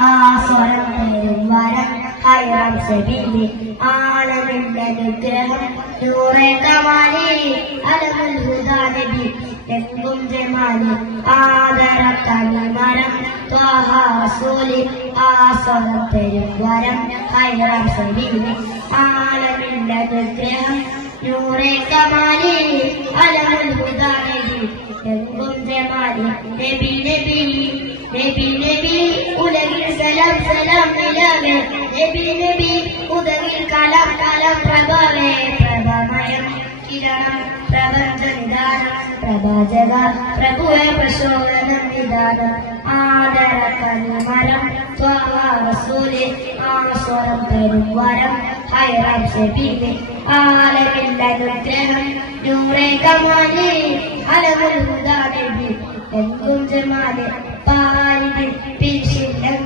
ആ സ്വരം തരും വരം ഹൈറാം സബീലി ആളമില്ല അനുഗ്രഹം നൂറെ കമാലി അലമുൽ ഹുദാ നബി ജമാലി ആദരത്തനി മരം ത്വാഹ റസൂലി ആ സ്വരം വരം ഹൈറാം സബീലി ആളമില്ല അനുഗ്രഹം നൂറെ കമാലി അലമുൽ ഹുദാ നബി ജമാലി നബി നബി സലാം സലാം നബി നബി ഉദവിൽ കലാം കലാം പ്രഭവേ പ്രഭമയം കിരണം പ്രപഞ്ച പ്രഭാചക പ്രഭുവെ പ്രശോധനം നിദാന ആദര കനിമരം റസൂലി ആസ്വരം തരും വരം ഹൈറാം ഷബീബി ആലമില്ല അനുഗ്രഹം നൂറെ കമാലി അലമുൽ ഹുദാ നബി എങ്കും ജമാലെ പാലിൽ പിരിശില്ലെങ്കും മദീന